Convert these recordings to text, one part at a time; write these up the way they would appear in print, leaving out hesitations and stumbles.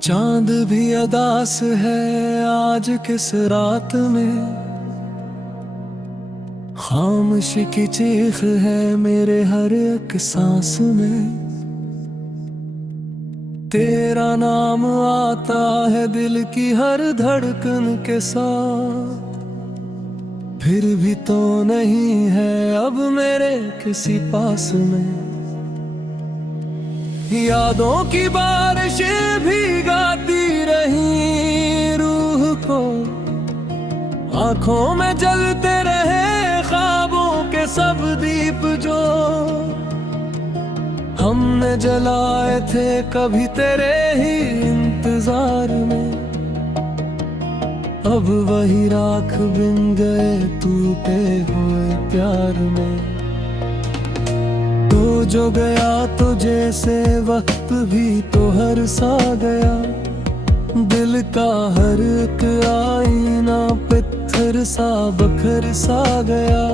चांद भी अदास है आज किस रात में, खामोशी की चीख है मेरे हर एक सांस में। तेरा नाम आता है दिल की हर धड़कन के साथ, फिर भी तो नहीं है अब मेरे किसी पास में। यादों की बारिशें भीगाती रही रूह को, आंखों में जलते रहे ख्वाबों के सब दीप जो हमने जलाए थे कभी तेरे ही इंतजार में। अब वही राख बिन गए टूटे हुए प्यार में। तो जो गया तो जैसे वक्त भी तो हर सा गया, दिल का हर एक आईना पत्थर सा बखर सा गया।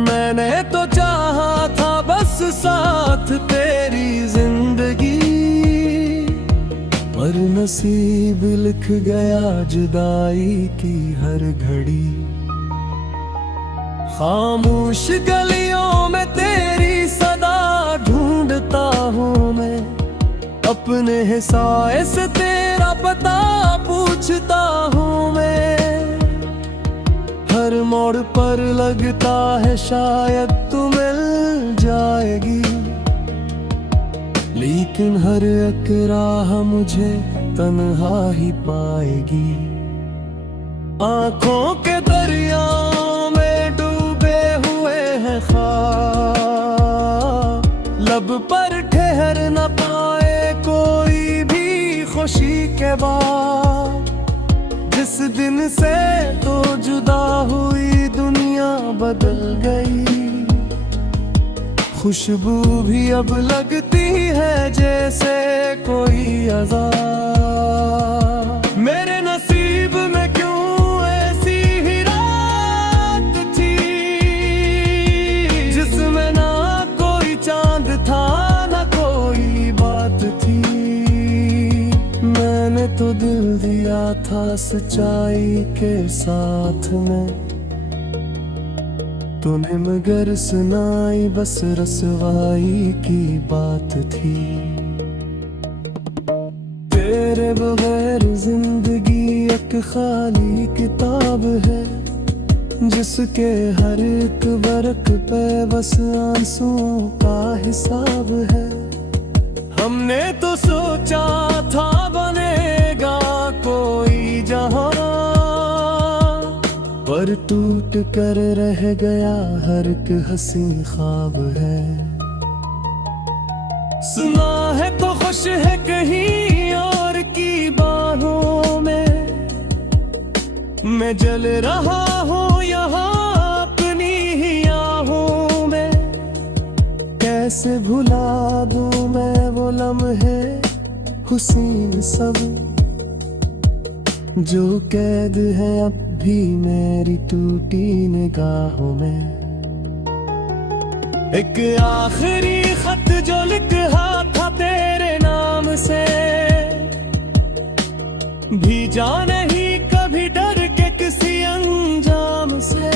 मैंने तो चाहा था बस साथ तेरी जिंदगी, पर नसीब लिख गया जुदाई की हर घड़ी। खामोश गलियों में तेरी सदा ढूंढता हूँ मैं, अपने हिस्से से तेरा पता पूछता हूँ मैं। हर मोड़ पर लगता है शायद तू मिल जाएगी, लेकिन हर एक राह मुझे तन्हा ही पाएगी। आंखों के दरियाओं में डूबे हुए हैं ख्वाब, लब पर ठहर न पाए कोई भी खुशी के बाद। जिस दिन से तो जुदा हुई दुनिया बदल गई, खुशबू भी अब लगती है जैसे कोई अज़ाब। मेरे नसीब में क्यों ऐसी ही रात थी, जिसमें ना कोई चांद था ना कोई बात थी। मैंने तो दिल दिया था सच्चाई के साथ में, तूने मगर सुनाई बस रसवाई की बात थी। तेरे बगैर जिंदगी एक खाली किताब है, जिसके हर एक वर्क पे बस आंसुओं का हिसाब है। हमने तो सोचा था बनेगा कोई जहां, पर टूट कर रह गया हर एक हंसी ख्वाब है। सुना है तो खुश है कहीं और की बाहों में, मैं जल रहा हूँ यहाँ अपनी ही आहों में। कैसे भुला दूँ मैं वो लम्हे हुसीन सब, जो कैद है अब भी मेरी टूटी निगाहों में। एक आखिरी खत जो लिखा था तेरे नाम से, भीजा नहीं कभी डर के किसी अंजाम से।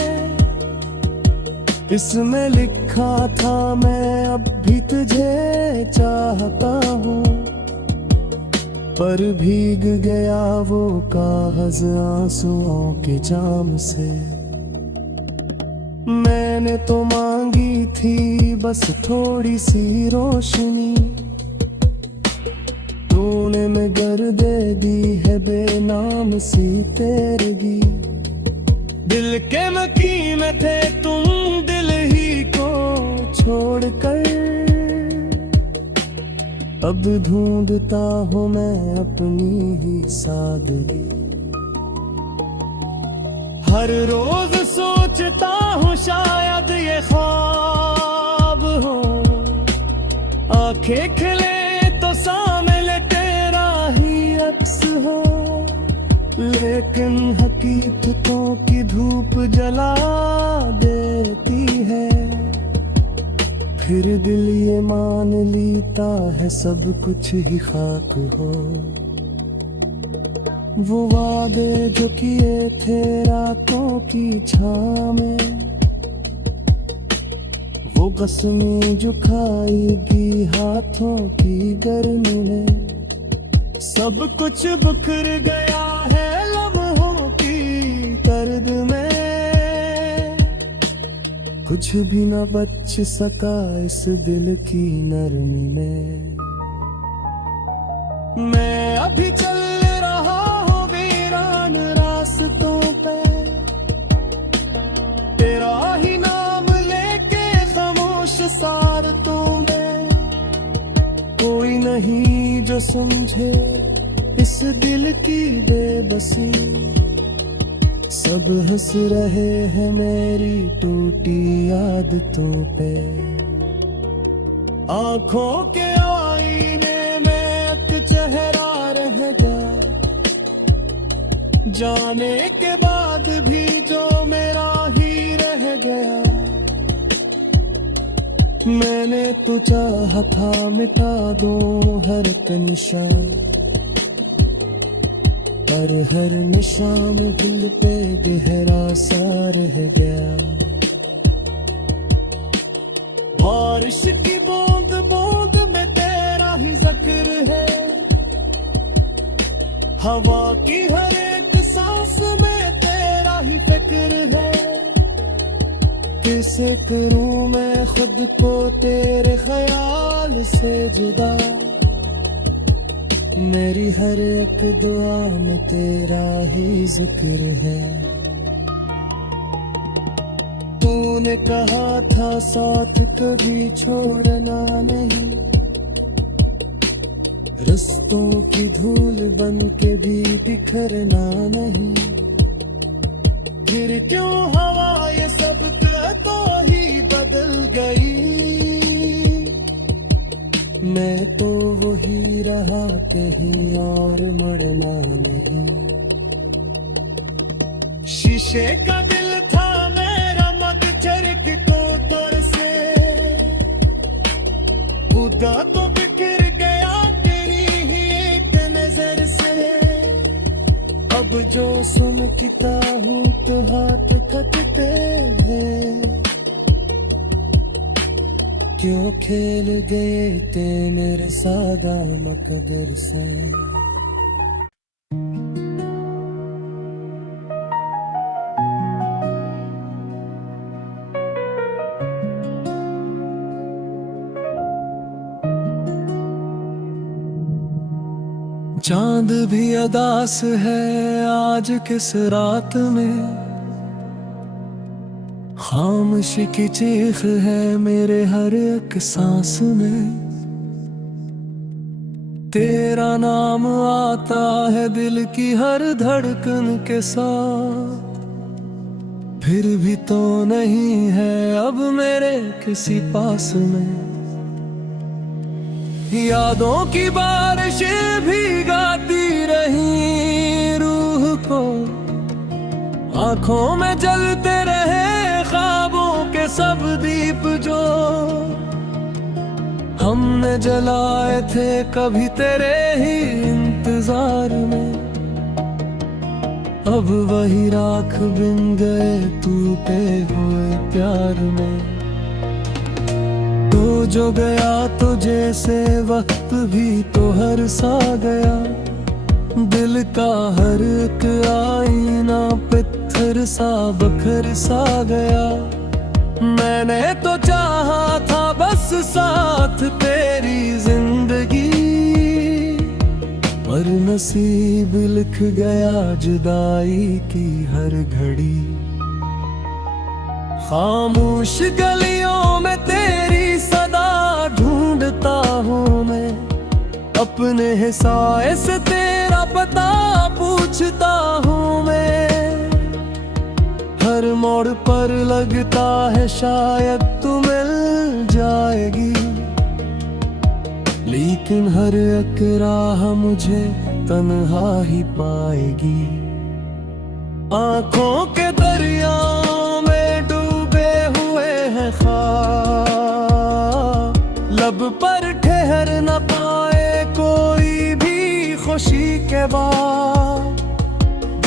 इसमें लिखा था मैं अब भी तुझे चाहता हूँ, पर भीग गया वो कागज आंसुओं के जाम से। मैंने तो मांगी थी बस थोड़ी सी रोशनी, तूने मगर दे दी है बेनाम सी तेरगी। दिल के मकी में थे तुम दिल ही को छोड़कर, अब ढूंढता हूँ मैं अपनी ही सादगी। हर रोज सोचता हूँ शायद ये ख्वाब हो, आंखें खिले तो सामने तेरा ही अक्स हो। लेकिन हकीकतों की धूप जला देती है, फिर दिल ये मान लेता है सब कुछ ही खाक हो। वो वादे जो किए थे रातों की छाँव में, वो कसमें जो खाएगी हाथों की गर्मी में, सब कुछ बिखर गया है लम्हों की दर्द में। कुछ भी न बच सका इस दिल की नरमी में। मैं अभी चल रहा हूँ वीरान रास्तों पे, तेरा ही नाम लेके खामोश सारतों में। कोई नहीं जो समझे इस दिल की बेबसी, सब हंस रहे हैं मेरी टूटी आदतों पे। आंखों के आईने में एक चेहरा रह गया, जाने के बाद भी जो मेरा ही रह गया। मैंने तो चाहा था मिटा दो हर एक निशान, पर हर निशान दिल पे गहरा सा रह गया। बारिश की बूंद बूंद में तेरा ही जिक्र है, हवा की हर एक सांस में तेरा ही फिक्र है। कैसे करूं मैं खुद को तेरे ख्याल से जुदा, मेरी हर एक दुआ में तेरा ही जिक्र है। तूने कहा था साथ कभी छोड़ना नहीं, रस्तों की धूल बन के भी बिखरना नहीं। फिर क्यों हवा ये सब तो ही बदल गई, मैं तो वही रहा कहीं और मुड़ना नहीं। शीशे का दिल था मेरा मत चरक को तोड़ से, उदा तो बिखर गया तेरी ही एक नजर से। अब जो सुनता हूँ तो हाथ थकते हैं, क्यों खेल गए थे मेरे सादा मकदर से। चांद भी अदास है आज किस रात में, खामोशी की चीख है मेरे हर एक सांस में। तेरा नाम आता है दिल की हर धड़कन के साथ, फिर भी तो नहीं है अब मेरे किसी पास में। यादों की बारिश भीगाती रही रूह को, आंखों में जलते रहे ख्वाबों के सब दीप जो हमने जलाए थे कभी तेरे ही इंतजार में। अब वही राख बिन गए टूटे हुए प्यार में। तो जो गया तो जैसे वक्त भी तो हर सा गया, दिल का हर एक आईना पत्थर सा बखर सा गया। मैंने तो चाहा था बस साथ तेरी जिंदगी, पर नसीब लिख गया जुदाई की हर घड़ी। खामोश गलियों में तेरी सदा ढूंढता हूँ मैं, अपने हिस्से से तेरा पता पूछता हूँ मैं। हर मोड़ पर लगता है शायद तू मिल जाएगी, लेकिन हर एक राह मुझे तन्हा ही पाएगी। आंखों के दरियाओं में डूबे हुए हैं ख्वाब, लब पर ठहर न पाए कोई भी खुशी के बाद।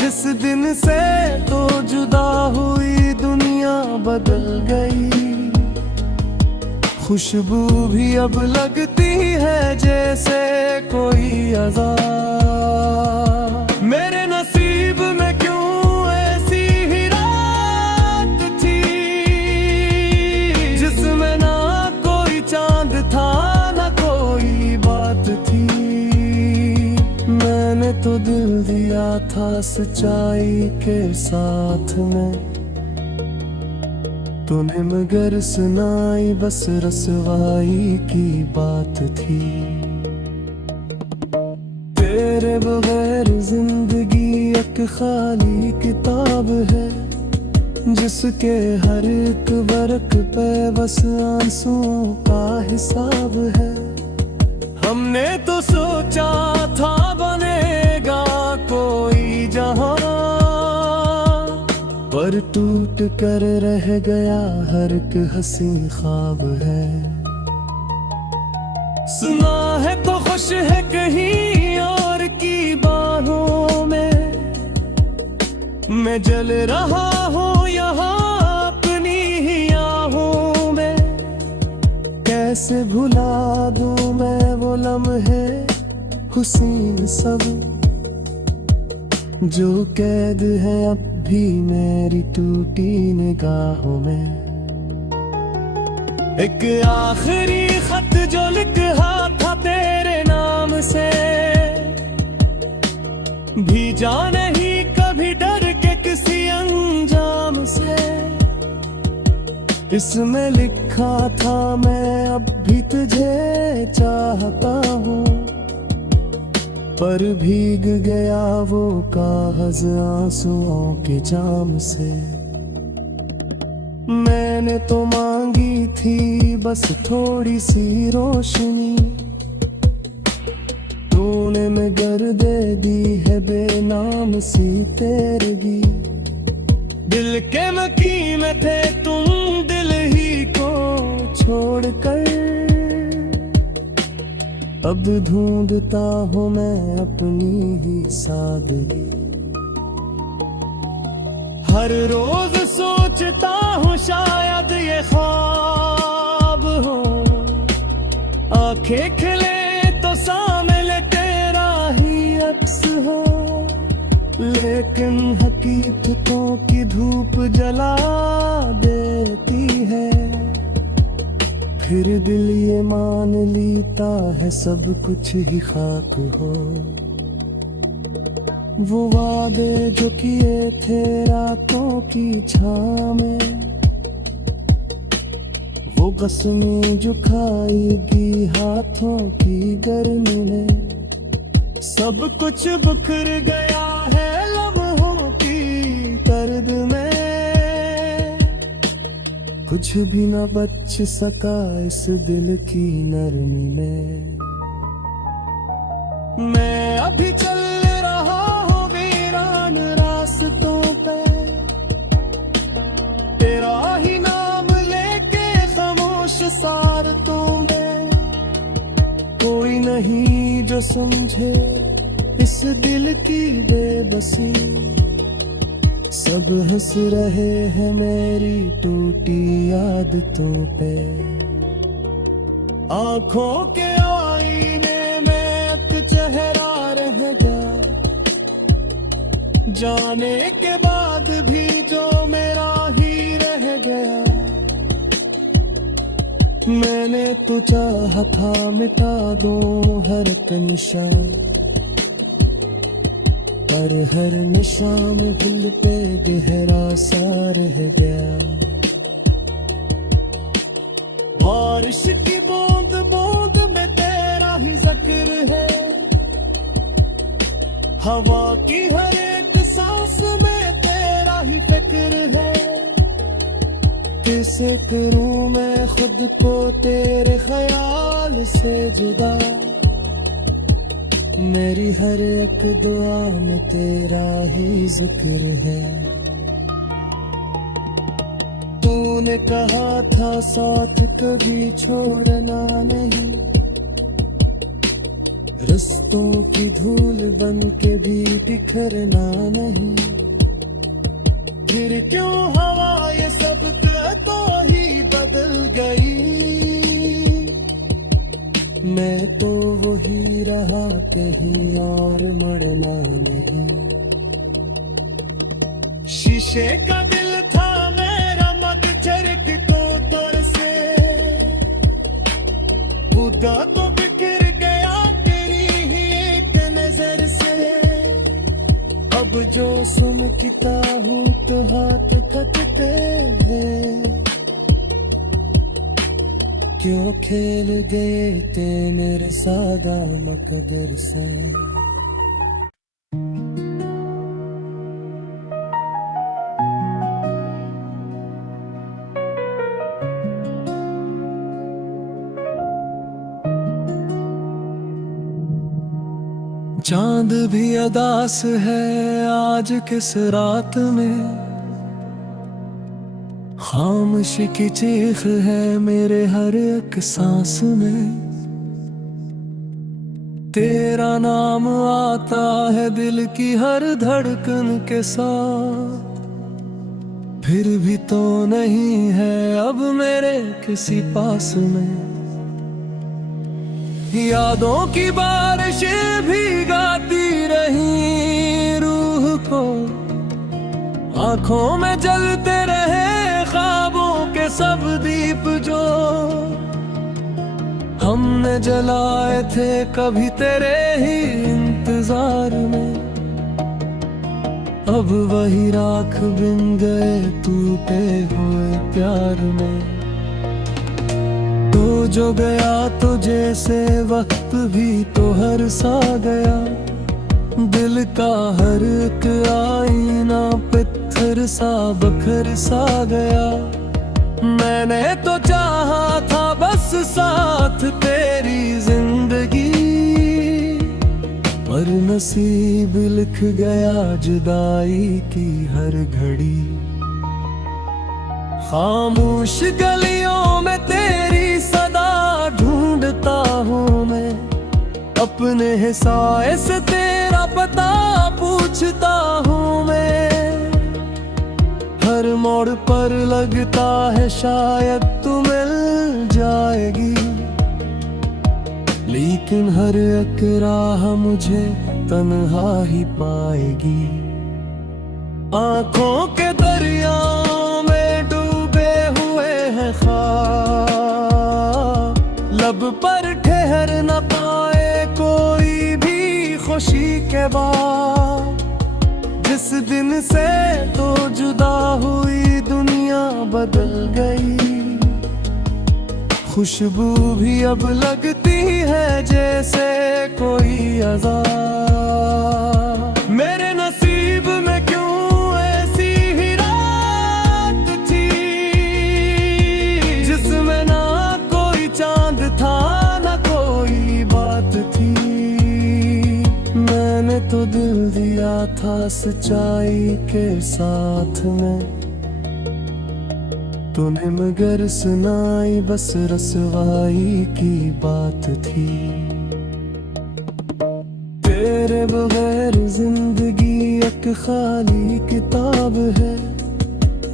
जिस दिन से तो जुदा हुई दुनिया बदल गई। खुशबू भी अब लगती है जैसे कोई अज़ा। मेरे नसीब में क्यों ऐसी ही रात थी, जिसमें ना कोई चांद था ना कोई बात थी। मैंने तो दिल दिया था सच्चाई के साथ में, तूने मगर सुनाई बस रसवाई की बात थी। तेरे बगैर जिंदगी एक खाली किताब है, जिसके हर एक वर्क पे बस आंसुओं का हिसाब है। हमने तो सोचा था बनेगा कोई जहां, पर टूट कर रह गया हर एक हंसी ख्वाब है। सुना है तो खुश है कहीं और की बाहों में, मैं जल रहा हूँ यहाँ अपनी ही आहों में। कैसे भुला दूँ मैं वो लम्हे हुसीन सब, जो कैद है अब भी मेरी टूटी निगाहों में। एक आखिरी खत जो लिखा था तेरे नाम से, भीजा नहीं कभी डर के किसी अंजाम से। इसमें लिखा था मैं अब भी तुझे चाहता हूँ, पर भीग गया वो कागज आंसुओं के जाम से। मैंने तो मांगी थी बस थोड़ी सी रोशनी, तूने मगर दे दी है बेनाम सी तेरगी। दिल के मकी में थे तुम दिल ही को छोड़कर, अब ढूंढता हूँ मैं अपनी ही सादगी। हर रोज सोचता हूँ शायद ये ख्वाब हो, आंखें खिले तो सामने तेरा ही अक्स हो। लेकिन हकीकतों की धूप जला देती है, फिर दिल ये मान लेता है सब कुछ ही खाक हो। वो वादे जो किए थे रातों की छाँव में, वो कसमें जो खाएगी हाथों की गर्मी ने, सब कुछ बिखर गया है लम्हों की दर्द में। कुछ भी न बच सका इस दिल की नरमी में। मैं अभी चल रहा हूँ वीरान रास्तों पे, तेरा ही नाम लेके खामोश सारतों में। कोई नहीं जो समझे इस दिल की बेबसी, सब हंस रहे हैं मेरी टूटी आदतों पे। आंखों के आईने में एक चेहरा रह गया, जाने के बाद भी जो मेरा ही रह गया। मैंने तो चाहा था मिटा दूं हर एक निशान, पर हर निशान दिल पे गहरा सा रह गया। बारिश की बूंद बूंद में तेरा ही जिक्र है, हवा की हर एक सांस में तेरा ही फिक्र है। कैसे करूं मैं खुद को तेरे ख्याल से जुदा, मेरी हर एक दुआ में तेरा ही जिक्र है। तूने कहा था साथ कभी छोड़ना नहीं, रस्तों की धूल बन के भी बिखरना नहीं। फिर क्यों हवा ये सब तो ही बदल गई। मैं तो वही रहा कहीं और मरना नहीं। शीशे का दिल था मेरा मगजर को तोड़ से, खुदा तो बिखर गया तेरी ही एक नजर से। अब जो सुनता हूँ तो हाथ थकते हैं। क्यों खेल गए थे मेरे सागा मकदर से। चांद भी अदास है आज किस रात में। खामोशी की चीख है मेरे हर एक सांस में। तेरा नाम आता है दिल की हर धड़कन के साथ। फिर भी तो नहीं है अब मेरे किसी पास में। यादों की बारिश भीगाती रही रूह को। आंखों में जलते रहे ख्वाबों के सब दीप जो हमने जलाए थे कभी तेरे ही इंतजार में। अब वही राख बिन गए टूटे हुए प्यार में। तो जो गया तो जैसे वक्त भी तो हर सा गया। दिल का हर एक आईना पत्थर सा बखर सा गया। मैंने तो चाहा था बस साथ तेरी जिंदगी, पर नसीब लिख गया जुदाई की हर घड़ी। खामोश गलियों में तेरी सदा ढूंढता हूँ मैं। अपने हिस्से से तेरा पता पूछता हूँ मैं। हर मोड़ पर लगता है शायद तू मिल जाएगी, लेकिन हर एक राह मुझे तन्हा ही पाएगी। आंखों के दरियाओं में डूबे हुए हैं ख्वाब। लब पर ठहर न पाए कोई भी खुशी के बाद। जिस दिन से तो जुदा हुई दुनिया बदल गई। खुशबू भी अब लगती है जैसे कोई अज़ाब। मेरे नसीब में क्यों ऐसी ही रात थी, जिसमें ना कोई चांद था ना कोई बात थी। मैंने तो दिल दिया था सच्चाई के साथ में। तूने मगर सुनाई बस रसवाई की बात थी। तेरे बगैर जिंदगी एक खाली किताब है,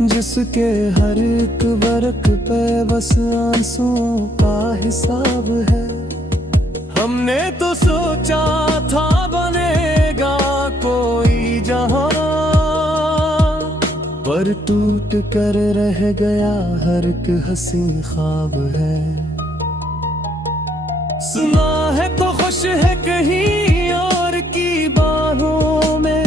जिसके हर एक वर्क पे बस आंसुओं का हिसाब है। हमने तो सोचा था बनेगा कोई जहां, पर टूट कर रह गया हर एक हंसी ख्वाब है। सुना है तो खुश है कहीं और की बाहों में।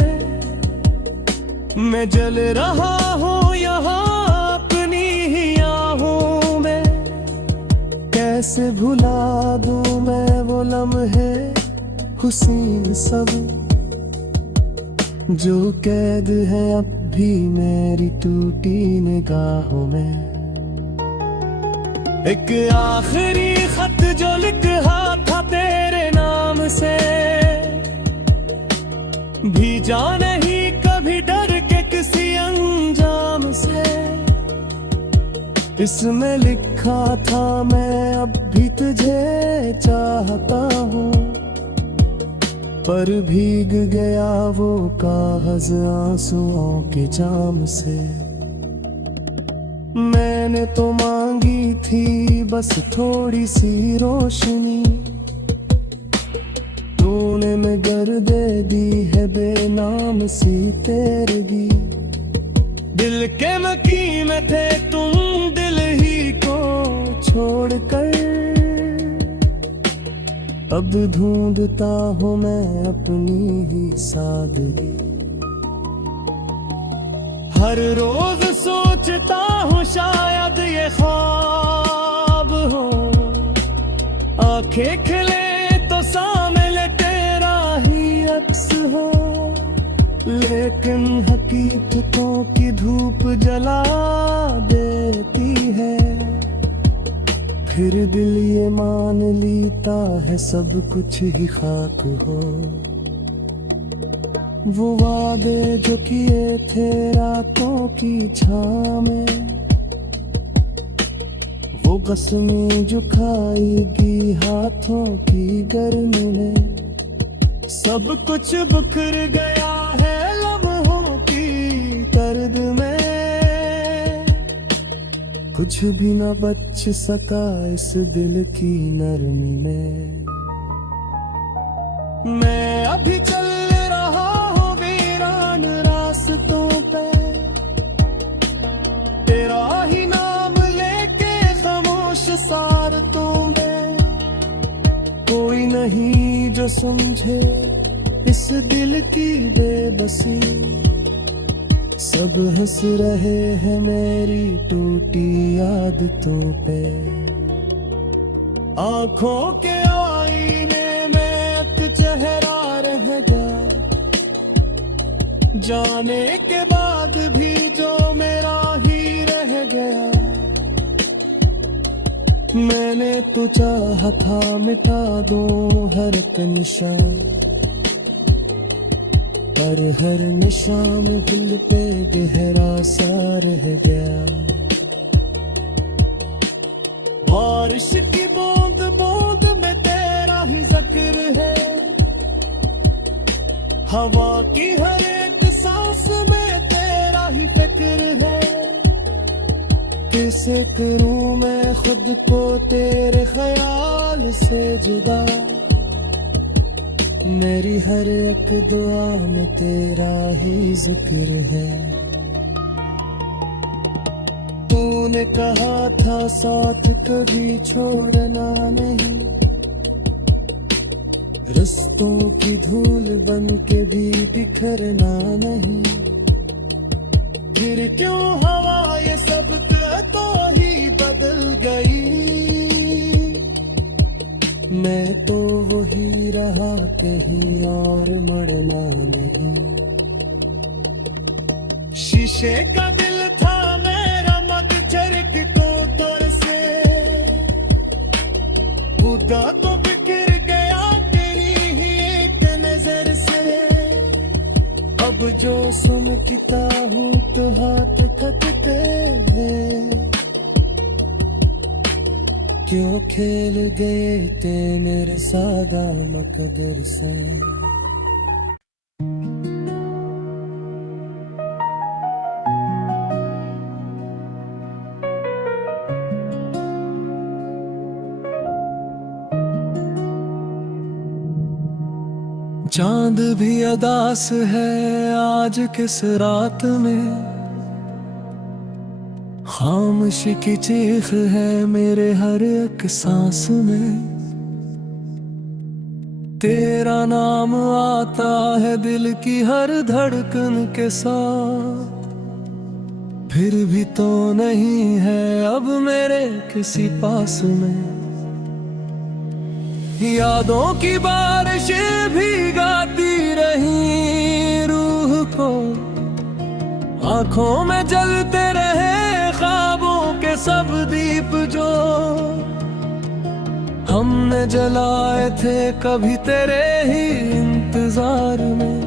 मैं जल रहा हूँ यहाँ अपनी ही आहों में। कैसे भुला दूँ मैं वो लम्हे हुसीन सब, जो कैद है अब भी मेरी टूटी निगाहों में। एक आखिरी खत जो लिखा था तेरे नाम से, भीजा नहीं कभी डर के किसी अंजाम से। इसमें लिखा था मैं अब भी तुझे चाहता हूँ, पर भीग गया वो कागज आंसुओं के जाम से। मैंने तो मांगी थी बस थोड़ी सी रोशनी, तूने मगर दे दी है बेनाम सी तेरगी। दिल के मकीन थे तुम दिल ही को छोड़कर, अब ढूंढता हूँ मैं अपनी ही सादगी। हर रोज सोचता हूँ शायद ये ख्वाब हो, आंखें खिले तो सामने तेरा ही अक्स हो। लेकिन हकीकतों की धूप जला देती है, फिर दिल ये मान लेता है सब कुछ ही खाक हो। वो वादे जो किए थे रातों की छाँव में, वो कसमें जो खाएगी हाथों की गर्मी में, सब कुछ बिखर गया है लम्हों की दर्द में। कुछ भी न बच सका इस दिल की नरमी में। मैं अभी चल रहा हूँ वीरान रास्तों पे, तेरा ही नाम लेके खामोश सारतों में। कोई नहीं जो समझे इस दिल की बेबसी, सब हंस रहे हैं मेरी टूटी आदतों पे। आंखों के आईने में एक चेहरा रह गया, जाने के बाद भी जो मेरा ही रह गया। मैंने तो चाहा था मिटा दो हर एक निशान, पर हर निशान में दिल पे गहरा सा रह गया। बारिश की बूंद बूंद में तेरा ही जिक्र है, हवा की हर एक सांस में तेरा ही फिक्र है। कैसे करूं मैं खुद को तेरे ख्याल से जुदा, मेरी हर एक दुआ में तेरा ही जिक्र है। तूने कहा था साथ कभी छोड़ना नहीं, रस्तों की धूल बन के भी बिखरना नहीं। फिर क्यों हवा ये सब तो ही बदल गई, मैं तो वही रहा कहीं और मुड़ना नहीं। शीशे का दिल था मेरा मगर को तोड़ से, खुदा तो बिखर गया तेरी ही एक नजर से। अब जो सुनता हूँ तो हाथ थकते हैं, क्यों खेल गए तेरे सादा मकदर से। चांद भी अदास है आज किस रात में, खामोशी की चीख है मेरे हर एक सांस में। तेरा नाम आता है दिल की हर धड़कन के साथ, फिर भी तो नहीं है अब मेरे किसी पास में। यादों की बारिश भीगाती रही रूह को, आंखों में जलते रहे ख्वाबों के सब दीप जो हमने जलाए थे कभी तेरे ही इंतजार में।